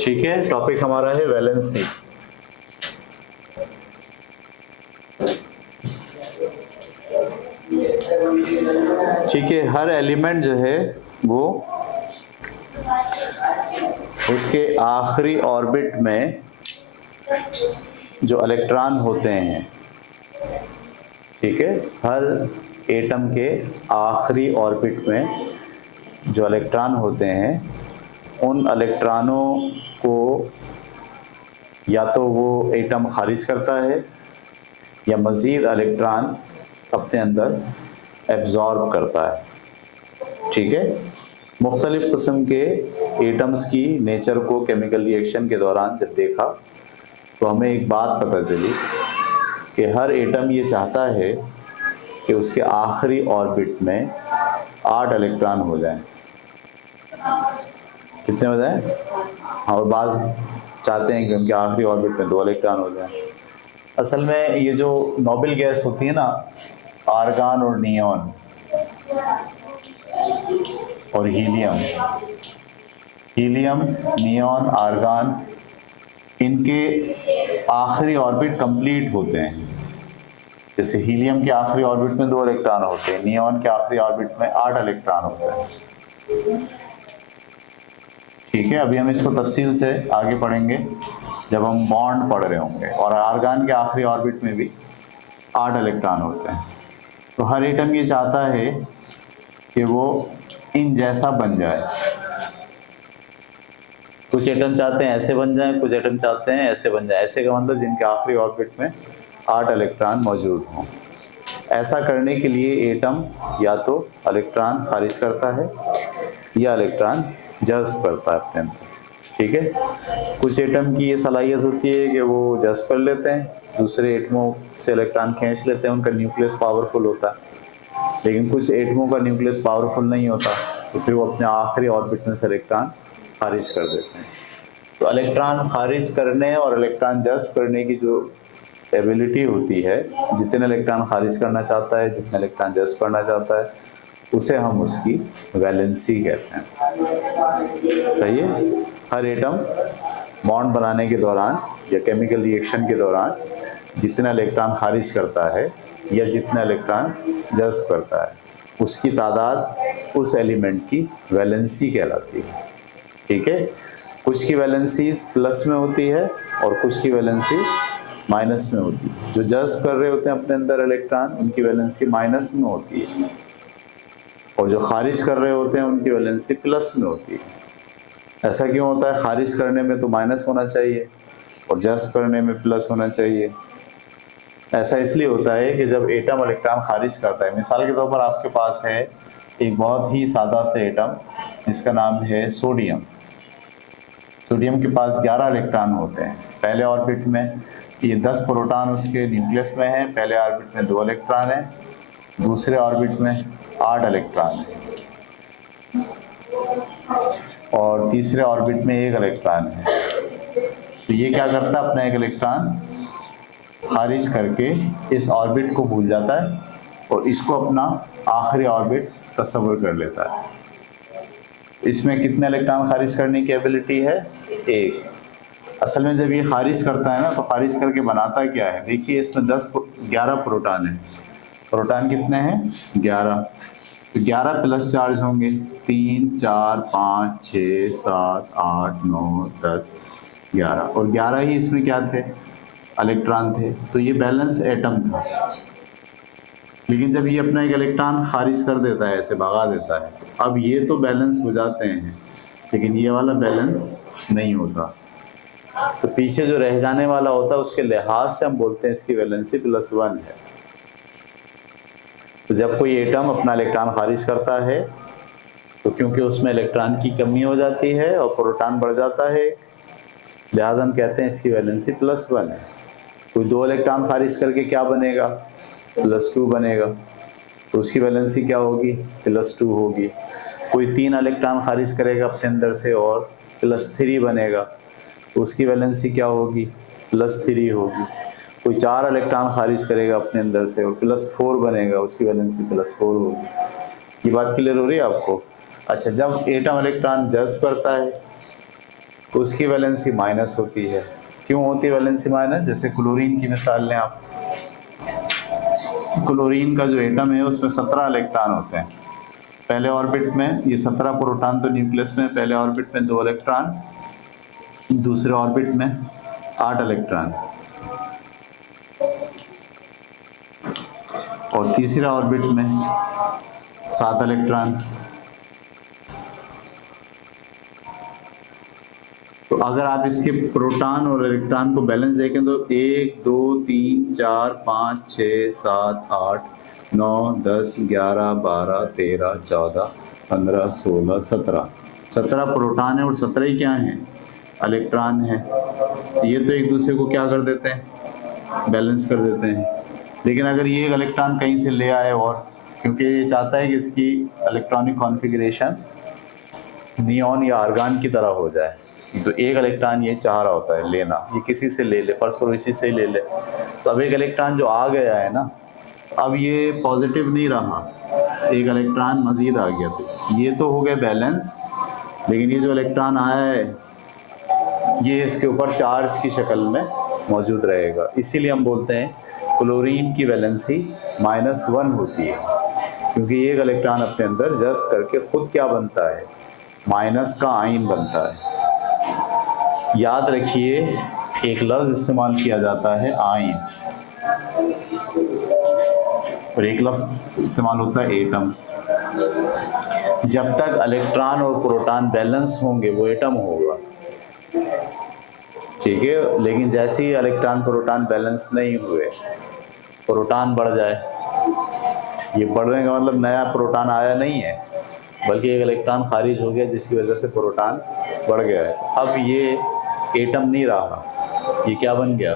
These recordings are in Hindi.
ठीक है, टॉपिक हमारा है वैलेंसी। ठीक है, हर एलिमेंट जो है वो उसके आखिरी ऑर्बिट में जो इलेक्ट्रॉन होते हैं, ठीक है, हर एटम के आखिरी ऑर्बिट में जो इलेक्ट्रॉन होते हैं, उन इलेक्ट्रॉनों को या तो वो एटम खारिज करता है या मज़ीद इलेक्ट्रॉन अपने अंदर एब्जॉर्ब करता है। ठीक है, मुख्तलिफ़ किस्म के एटम्स की नेचर को केमिकल रिएक्शन के दौरान जब देखा तो हमें एक बात पता चली कि हर एटम ये चाहता है कि उसके आखिरी ऑर्बिट में 8 इलेक्ट्रॉन हो जाएं। कितने हो जाएं? और बाज़ चाहते हैं कि उनके आखिरी ऑर्बिट में 2 इलेक्ट्रॉन हो जाएं। असल में ये जो नोबल गैस होती है ना, आर्गन और नियॉन और हीलियम, नियॉन, आर्गन, इनके आखिरी ऑर्बिट कंप्लीट होते हैं। जैसे हीलियम के आखिरी ऑर्बिट में 2 इलेक्ट्रॉन होते हैं, नियॉन के आखिरी ऑर्बिट में 8 इलेक्ट्रॉन होते हैं। ठीक है, अभी हम इसको तफसील से आगे पढ़ेंगे जब हम बॉन्ड पढ़ रहे होंगे। और आर्गन के आखिरी ऑर्बिट में भी 8 इलेक्ट्रॉन होते हैं। तो हर एटम ये चाहता है कि वो इन जैसा बन जाए। कुछ एटम चाहते हैं ऐसे बन जाएं, कुछ एटम चाहते हैं ऐसे बन जाए। ऐसे का मतलब जिनके आखिरी ऑर्बिट में 8 इलेक्ट्रॉन मौजूद हों। ऐसा करने के लिए एटम या तो इलेक्ट्रॉन खारिज करता है या इलेक्ट्रॉन जज्ब करता है अपने अंदर। ठीक है, कुछ एटम की ये सलाहियत होती है कि वो जज्ब कर लेते हैं, दूसरे एटमों से इलेक्ट्रॉन खींच लेते हैं, उनका न्यूक्लियस पावरफुल होता है। लेकिन कुछ एटमों का न्यूक्लियस पावरफुल नहीं होता, तो फिर वो अपने आखिरी ऑर्बिट में से इलेक्ट्रॉन खारिज कर देते हैं। तो इलेक्ट्रॉन खारिज करने और इलेक्ट्रॉन जज्ब करने की जो एबिलिटी होती है, जितने इलेक्ट्रॉन खारिज करना चाहता है, जितने इलेक्ट्रॉन जज्ब करना चाहता है, उसे हम उसकी वैलेंसी कहते हैं। सही है, हर एटम बॉन्ड बनाने के दौरान या केमिकल रिएक्शन के दौरान जितना इलेक्ट्रॉन खारिज करता है या जितना इलेक्ट्रॉन जज्ब करता है, उसकी तादाद उस एलिमेंट की वैलेंसी कहलाती है। ठीक है, कुछ की वैलेंसीज प्लस में होती है और कुछ की वैलेंसीज माइनस में होती है। जो जज्ब कर रहे होते हैं अपने अंदर इलेक्ट्रॉन, उनकी वैलेंसी माइनस में होती है, और जो खारिज कर रहे होते हैं उनकी वैलेंसी प्लस में होती है। ऐसा क्यों होता है? खारिज करने में तो माइनस होना चाहिए और जज्ब करने में प्लस होना चाहिए। ऐसा इसलिए होता है कि जब एटम इलेक्ट्रॉन खारिज करता है, मिसाल के तौर पर आपके पास है एक बहुत ही सादा से एटम, इसका नाम है सोडियम। सोडियम के पास 11 इलेक्ट्रॉन होते हैं पहले ऑर्बिट में। ये 10 प्रोटॉन उसके न्यूक्लियस में है। पहले ऑर्बिट में 2 इलेक्ट्रॉन है, दूसरे ऑर्बिट में 8 इलेक्ट्रॉन है, और तीसरे ऑर्बिट में 1 इलेक्ट्रॉन है। तो ये क्या करता है? अपना 1 इलेक्ट्रॉन खारिज करके इस ऑर्बिट को भूल जाता है और इसको अपना आखिरी ऑर्बिट तस्वर कर लेता है। इसमें कितने इलेक्ट्रॉन खारिज करने की एबिलिटी है? 1। असल में जब ये खारिज करता है ना, तो खारिज करके बनाता क्या है? देखिए, इसमें 11 प्रोटॉन है। प्रोटॉन कितने हैं? 11। तो 11 प्लस चार्ज होंगे, 3, 4, 5, 6, 7, 8, 9, 10, 11, और 11 ही इसमें क्या थे? इलेक्ट्रॉन थे। तो ये बैलेंस एटम था। लेकिन जब ये अपना एक इलेक्ट्रॉन खारिज कर देता है, ऐसे भगा देता है, अब ये तो बैलेंस हो जाते हैं, लेकिन ये वाला बैलेंस नहीं होता। तो पीछे जो रह जाने वाला होता है, उसके लिहाज से हम बोलते हैं इसकी वैलेंसी +1 है। तो जब कोई एटम अपना इलेक्ट्रॉन खारिज करता है, तो क्योंकि उसमें इलेक्ट्रॉन की कमी हो जाती है और प्रोटॉन बढ़ जाता है, लिहाजा हम कहते हैं इसकी वैलेंसी +1 है। कोई 2 इलेक्ट्रॉन खारिज करके क्या बनेगा? +2 बनेगा। तो उसकी वैलेंसी क्या होगी? +2 होगी। कोई 3 इलेक्ट्रॉन खारिज करेगा अपने अंदर से और +3 बनेगा, तो उसकी वैलेंसी क्या होगी? +3 होगी। कोई 4 इलेक्ट्रॉन खारिज करेगा अपने अंदर से और +4 बनेगा, उसकी वैलेंसी +4 होगी। ये बात क्लियर हो रही है आपको? अच्छा, जब एटम इलेक्ट्रॉन जज्ब करता है तो उसकी वैलेंसी माइनस होती है। क्यों होती है वैलेंसी माइनस? जैसे क्लोरीन की मिसाल लें आप। क्लोरीन का जो एटम है उसमें 17 इलेक्ट्रॉन होते हैं पहले ऑर्बिट में। ये 17 प्रोटॉन तो न्यूक्लियस में, पहले ऑर्बिट में 2 इलेक्ट्रॉन, दूसरे ऑर्बिट में 8 इलेक्ट्रॉन, और तीसरे ऑर्बिट में 7 इलेक्ट्रॉन। तो अगर आप इसके प्रोटॉन और इलेक्ट्रॉन को बैलेंस देखें तो 1 2 3 4 5 6 7 8 9 10 11 12 13 14 15 16 17 17 प्रोटॉन है और 17 ही क्या हैं? इलेक्ट्रॉन है। ये तो एक दूसरे को क्या कर देते हैं? बैलेंस कर देते हैं। लेकिन अगर ये एक इलेक्ट्रॉन कहीं से ले आए, और क्योंकि ये चाहता है कि इसकी इलेक्ट्रॉनिक कॉन्फ़िगरेशन नियॉन या आर्गन की तरह हो जाए, तो एक इलेक्ट्रॉन ये चाह रहा होता है लेना, ये किसी से ले ले, फर्स्ट करो इसी से ही ले ले। तो अब एक इलेक्ट्रॉन जो आ गया है ना, अब ये पॉजिटिव नहीं रहा, एक इलेक्ट्रॉन मजीद आ गया, तो ये तो हो गया बैलेंस। लेकिन ये जो इलेक्ट्रॉन आया है ये इसके ऊपर चार्ज की शक्ल में मौजूद रहेगा। इसीलिए हम बोलते हैं क्लोरीन की वैलेंसी -1 होती है, क्योंकि एक इलेक्ट्रॉन अपने अंदर जस्ट करके खुद क्या बनता है? माइनस का आयन बनता है। याद रखिए एक लफ्ज़ इस्तेमाल किया जाता है आयन, और एक लफ्ज़ इस्तेमाल होता है एटम। जब तक इलेक्ट्रॉन और प्रोटॉन बैलेंस होंगे वो एटम होगा, ठीक है। लेकिन जैसे ही इलेक्ट्रॉन प्रोटॉन बैलेंस नहीं हुए, प्रोटॉन बढ़ जाए, ये बढ़ने का मतलब नया प्रोटॉन आया नहीं है, बल्कि एक इलेक्ट्रॉन खारिज हो गया जिसकी वजह से प्रोटॉन बढ़ गया है। अब ये एटम नहीं रहा, ये क्या बन गया?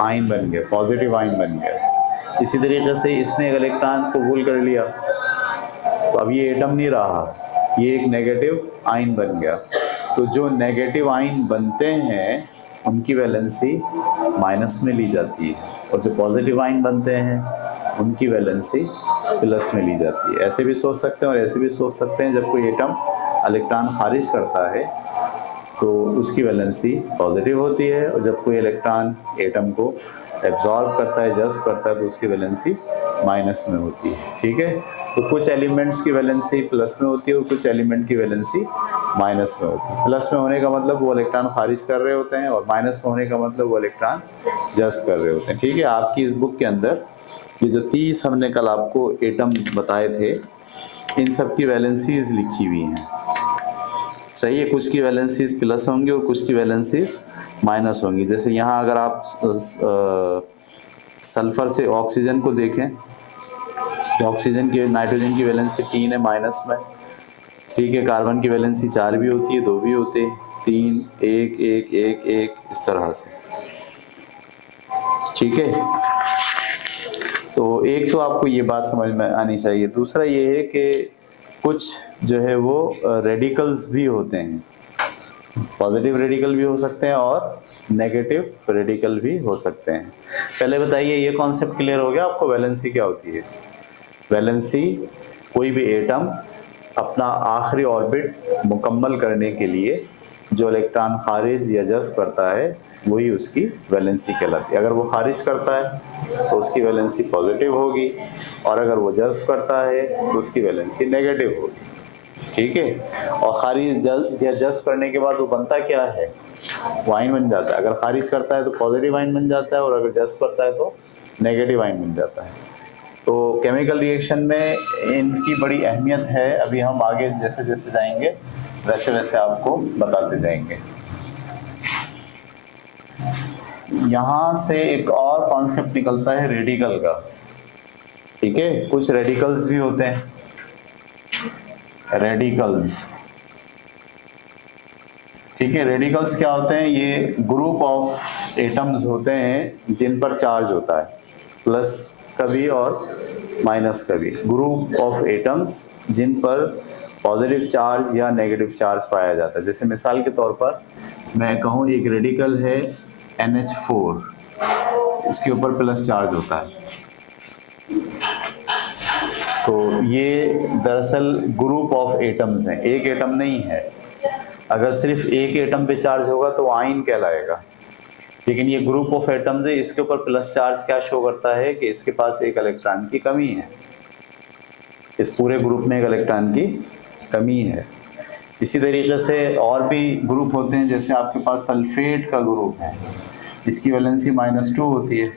आयन बन गया, पॉजिटिव आयन बन गया। इसी तरीके से इसने एक इलेक्ट्रॉन कबूल कर लिया, तो अब ये एटम नहीं रहा, ये एक नेगेटिव आयन बन गया। तो जो नेगेटिव आयन बनते हैं उनकी वैलेंसी माइनस में ली जाती है, और जो पॉजिटिव आयन बनते हैं उनकी वैलेंसी प्लस में ली जाती है। ऐसे भी सोच सकते हैं और ऐसे भी सोच सकते हैं, जब कोई एटम इलेक्ट्रॉन खारिज करता है तो उसकी वैलेंसी पॉजिटिव होती है, और जब कोई इलेक्ट्रॉन एटम को एब्जॉर्ब करता है, जज्ब करता है, तो उसकी वैलेंसी माइनस में होती है, ठीक है। तो कुछ एलिमेंट्स की वैलेंसी प्लस में होती है और कुछ एलिमेंट की वैलेंसी माइनस में होती है। प्लस में होने का मतलब वो इलेक्ट्रॉन खारिज कर रहे होते हैं, और माइनस में होने का मतलब वो इलेक्ट्रॉन जज्ब कर रहे होते हैं, ठीक है। आपकी इस बुक के अंदर ये जो 30 हमने कल आपको एटम बताए थे, इन सब की वैलेंसीज लिखी हुई हैं, सही है। कुछ की वैलेंसीज प्लस होंगी और कुछ की वैलेंसीज माइनस होंगी। जैसे यहाँ अगर आप सल्फर से ऑक्सीजन को देखें, तो ऑक्सीजन की नाइट्रोजन की वैलेंसी 3 है माइनस में, ठीक है। कार्बन की वैलेंसी 4 भी होती है, 2 भी होते हैं, 3 1 1 1 1 इस तरह से, ठीक है। तो एक तो आपको ये बात समझ में आनी चाहिए। दूसरा ये है कि कुछ जो है वो रेडिकल्स भी होते हैं, पॉजिटिव रेडिकल भी हो सकते हैं और नेगेटिव रेडिकल भी हो सकते हैं। पहले बताइए ये कॉन्सेप्ट क्लियर हो गया आपको, वैलेंसी क्या होती है? वैलेंसी कोई भी एटम अपना आखिरी ऑर्बिट मुकम्मल करने के लिए जो इलेक्ट्रॉन खारिज या जज्ब करता है वही उसकी वैलेंसी कहलाती है। अगर वो खारिज करता है तो उसकी वैलेंसी पॉजिटिव होगी, और अगर वो जज्ब करता है तो उसकी वैलेंसी नेगेटिव होगी, ठीक है। और खारिज या जज्ब करने के बाद वो बनता क्या है? वो आयन बन जाता है। अगर खारिज करता है तो पॉजिटिव आयन बन जाता है, और अगर जज्ब करता है तो नेगेटिव आयन बन जाता है। तो केमिकल रिएक्शन में इनकी बड़ी अहमियत है। अभी हम आगे जैसे जैसे जाएंगे वैसे वैसे आपको बताते जाएंगे। यहाँ से एक और कॉन्सेप्ट निकलता है रेडिकल का, ठीक है। कुछ रेडिकल्स भी होते हैं, रेडिकल्स, ठीक है। रेडिकल्स क्या होते हैं? ये ग्रुप ऑफ एटम्स होते हैं जिन पर चार्ज होता है, प्लस कभी और माइनस कभी। ग्रुप ऑफ एटम्स जिन पर पॉजिटिव चार्ज या नेगेटिव चार्ज पाया जाता है। जैसे मिसाल के तौर पर मैं कहूँ एक रेडिकल है NH4, इसके ऊपर प्लस चार्ज होता है, तो ये दरअसल ग्रुप ऑफ एटम्स हैं, एक एटम नहीं है। अगर सिर्फ एक एटम पे चार्ज होगा तो आयन कहलाएगा, लेकिन ये ग्रुप ऑफ एटम्स है, इसके ऊपर प्लस चार्ज क्या शो करता है कि इसके पास एक इलेक्ट्रॉन की कमी है, इस पूरे ग्रुप में एक इलेक्ट्रॉन की कमी है। इसी तरीके से और भी ग्रुप होते हैं, जैसे आपके पास सल्फेट का ग्रुप है, इसकी वैलेंसी -2 होती है,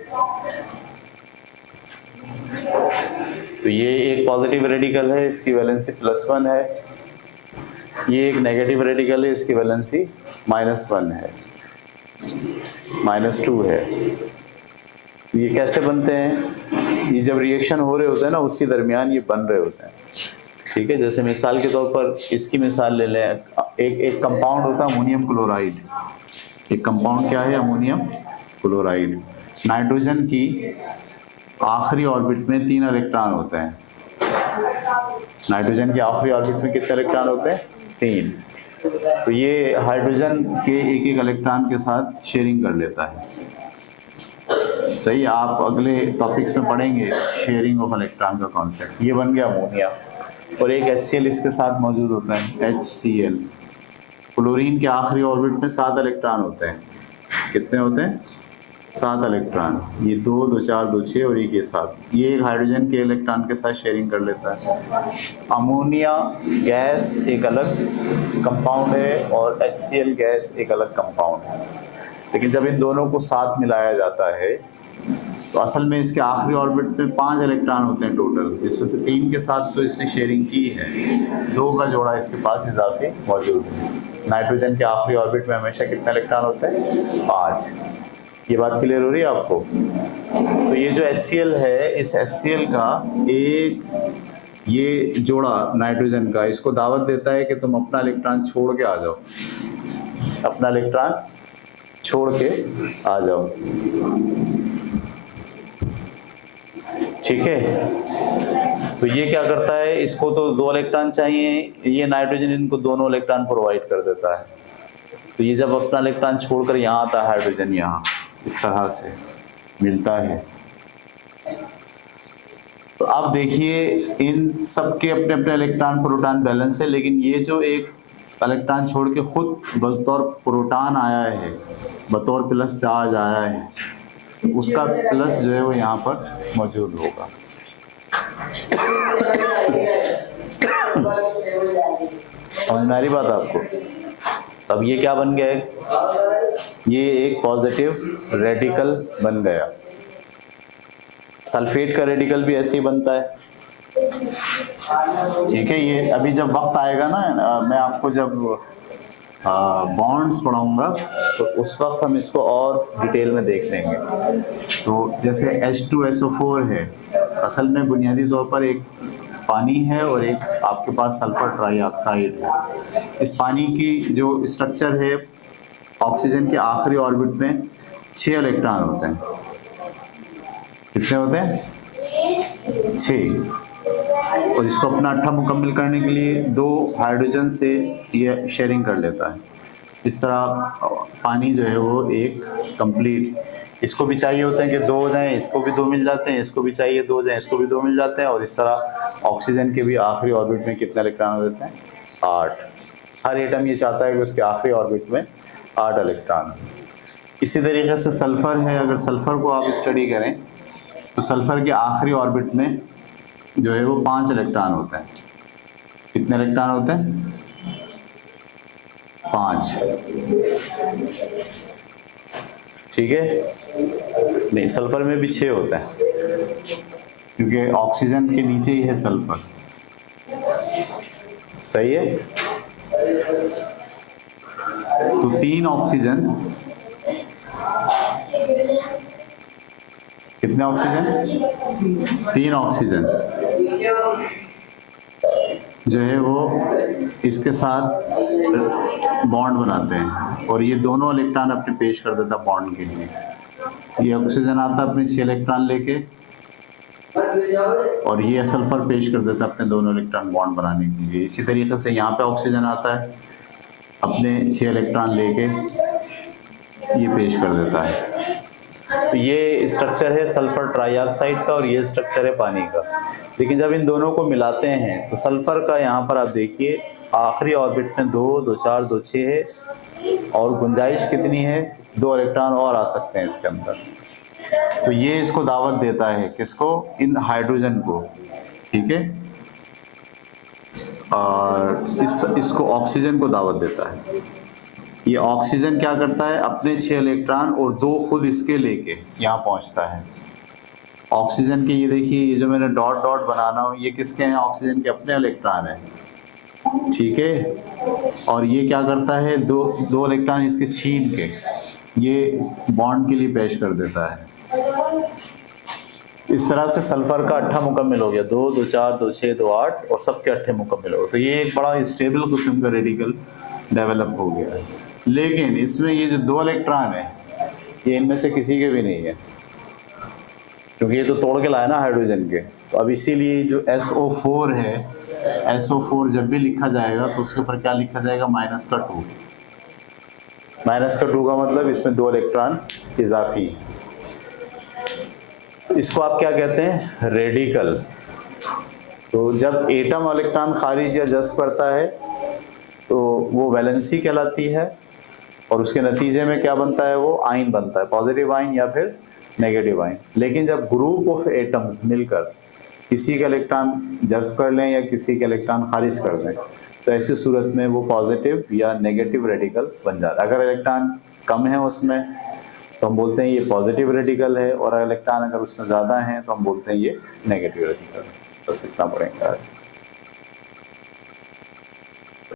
तो ये एक पॉजिटिव रेडिकल है, इसकी वैलेंसी +1 है। ये एक नेगेटिव रेडिकल है, इसकी वैलेंसी -1 है, -2 है। ये कैसे बनते हैं? ये जब रिएक्शन हो रहे होते हैं ना, उसी दरमियान ये बन रहे होते हैं, ठीक है। जैसे मिसाल के तौर पर इसकी मिसाल ले लें, एक कंपाउंड होता है अमोनियम क्लोराइड। एक कंपाउंड क्या है? Ammonium chloride. नाइट्रोजन की आखिरी ऑर्बिट में 3 इलेक्ट्रॉन होते हैं। नाइट्रोजन की आखिरी ऑर्बिट में कितने इलेक्ट्रॉन होते हैं? 3। तो ये हाइड्रोजन के एक एक इलेक्ट्रॉन के साथ शेयरिंग कर लेता है। सही, आप अगले टॉपिक्स में पढ़ेंगे शेयरिंग ऑफ इलेक्ट्रॉन का कॉन्सेप्ट। ये बन गया अमोनिया, और एक HCl इसके साथ मौजूद होता है, HCl। क्लोरीन के आखिरी ऑर्बिट में 7 इलेक्ट्रॉन होते हैं। कितने होते हैं? 7 इलेक्ट्रॉन। ये 2, 2, 4, 2, 6 और ये 7। ये एक हाइड्रोजन के इलेक्ट्रॉन के साथ शेयरिंग कर लेता है। अमोनिया गैस एक अलग कंपाउंड है और HCl गैस एक अलग कंपाउंड है, लेकिन जब इन दोनों को साथ मिलाया जाता है तो असल में इसके आखिरी ऑर्बिट में 5 इलेक्ट्रॉन होते हैं टोटल, जिसमें से 3 के साथ तो इसने शेयरिंग की है, 2 का जोड़ा इसके पास इजाफी मौजूद है। नाइट्रोजन के आखिरी ऑर्बिट में हमेशा कितने इलेक्ट्रॉन होते हैं? 5। ये बात क्लियर हो रही है आपको? तो ये जो HCl है, इस HCl का एक ये जोड़ा नाइट्रोजन का इसको दावत देता है कि तुम अपना इलेक्ट्रॉन छोड़ के आ जाओ, अपना इलेक्ट्रॉन छोड़ के आ जाओ, ठीक है। तो ये क्या करता है, इसको तो 2 इलेक्ट्रॉन चाहिए, ये नाइट्रोजन इनको दोनों इलेक्ट्रॉन प्रोवाइड कर देता है। तो ये जब अपना इलेक्ट्रॉन छोड़कर यहाँ आता है, हाइड्रोजन यहाँ इस तरह से मिलता है। तो अब देखिए, इन सब के अपने अपने इलेक्ट्रॉन प्रोटॉन बैलेंस है, लेकिन ये जो एक इलेक्ट्रॉन छोड़ के खुद बतौर प्रोटॉन आया है, बतौर प्लस चार्ज आया है, उसका प्लस जो है वो यहाँ पर मौजूद होगा। समझ में आ रही बात आपको? अब ये क्या बन गया है? ये एक पॉजिटिव रेडिकल बन गया। सल्फेट का रेडिकल भी ऐसे ही बनता है, ठीक है। ये अभी जब वक्त आएगा ना, मैं आपको जब बॉन्ड्स पढ़ाऊंगा तो उस वक्त हम इसको और डिटेल में देख लेंगे। तो जैसे H2SO4 है, असल में बुनियादी तौर पर एक पानी है और एक आपके पास सल्फर ट्राईऑक्साइड है। इस पानी की जो स्ट्रक्चर है, ऑक्सीजन के आखिरी ऑर्बिट में 6 इलेक्ट्रॉन होते हैं। कितने होते हैं? 6। और इसको अपना अट्ठा मुकम्मल करने के लिए 2 हाइड्रोजन से ये शेयरिंग कर लेता है। इस तरह पानी जो है वो एक कंप्लीट, इसको भी चाहिए होता है कि 2 हो जाएं, इसको भी 2 मिल जाते हैं, इसको भी चाहिए 2 हो जाएं, इसको भी 2 मिल जाते हैं, और इस तरह ऑक्सीजन के भी आखिरी ऑर्बिट में कितने इलेक्ट्रॉन होते हैं? 8। हर एटम ये चाहता है कि उसके आखिरी ऑर्बिट में 8 इलेक्ट्रॉन। इसी तरीके से सल्फर है, अगर सल्फर को आप स्टडी करें तो सल्फर के आखिरी ऑर्बिट में जो है वो 5 इलेक्ट्रॉन होते हैं। कितने इलेक्ट्रॉन होते हैं? 5, ठीक है। नहीं, सल्फर में भी 6 होता है, क्योंकि ऑक्सीजन के नीचे ही है सल्फर, सही है। तो 3 ऑक्सीजन, कितने ऑक्सीजन? 3 ऑक्सीजन जो है वो इसके साथ बॉन्ड बनाते हैं, और ये दोनों इलेक्ट्रॉन अपने पेश कर देता बॉन्ड के लिए। ये ऑक्सीजन आता है अपने 6 इलेक्ट्रॉन लेके, और ये सल्फर पेश कर देता है अपने दोनों इलेक्ट्रॉन बॉन्ड बनाने के लिए। इसी तरीके से यहाँ पे ऑक्सीजन आता है अपने 6 इलेक्ट्रॉन लेके, ये पेश कर देता है। तो ये स्ट्रक्चर है सल्फर ट्राईऑक्साइड का, और ये स्ट्रक्चर है पानी का। लेकिन जब इन दोनों को मिलाते हैं तो सल्फर का यहाँ पर आप देखिए आखिरी ऑर्बिट में 2, 2 4, 2 6 है और गुंजाइश कितनी है, 2 इलेक्ट्रॉन और आ सकते हैं इसके अंदर। तो ये इसको दावत देता है, किसको, इन हाइड्रोजन को, ठीक है, और इसको ऑक्सीजन को दावत देता है। ये ऑक्सीजन क्या करता है, अपने 6 इलेक्ट्रॉन और 2 खुद इसके लेके यहाँ पहुँचता है। ऑक्सीजन के ये देखिए, ये जो मैंने डॉट डॉट बनाना हूँ, ये किसके हैं, ऑक्सीजन के अपने इलेक्ट्रॉन हैं, ठीक है। और ये क्या करता है, दो इलेक्ट्रॉन इसके छीन के ये बॉन्ड के लिए पेश कर देता है। इस तरह से सल्फर का 8 मुकम्मल हो गया, 2, 2 4, 2 6, 2 8 और सबके 8 मुकम्मल हो। तो ये एक बड़ा स्टेबल किस्म का रेडिकल डेवलप हो गया है। लेकिन इसमें ये जो 2 इलेक्ट्रॉन है, ये इनमें से किसी के भी नहीं है, क्योंकि ये तो तोड़ के लाया ना हाइड्रोजन के। तो अब इसीलिए जो SO4 है, SO4 जब भी लिखा जाएगा तो उसके ऊपर क्या लिखा जाएगा, -2। -2 का मतलब इसमें 2 इलेक्ट्रॉन इजाफी। इसको आप क्या कहते हैं, रेडिकल। तो जब एटम इलेक्ट्रॉन खारिज या जज्ब करता है तो वो वैलेंसी कहलाती है, और उसके नतीजे में क्या बनता है, वो आयन बनता है, पॉजिटिव आयन या फिर नेगेटिव आयन। लेकिन जब ग्रुप ऑफ एटम्स मिलकर किसी का इलेक्ट्रॉन जज्ब कर लें या किसी का इलेक्ट्रॉन खारिज कर दें, तो ऐसी सूरत में वो पॉजिटिव या नेगेटिव रेडिकल बन जाता है। अगर इलेक्ट्रॉन कम है उसमें तो हम बोलते हैं ये पॉजिटिव रेडिकल है, और इलेक्ट्रॉन अगर उसमें ज़्यादा है तो हम बोलते हैं ये नेगेटिव रेडिकल है। बस इतना पड़ेगा आज।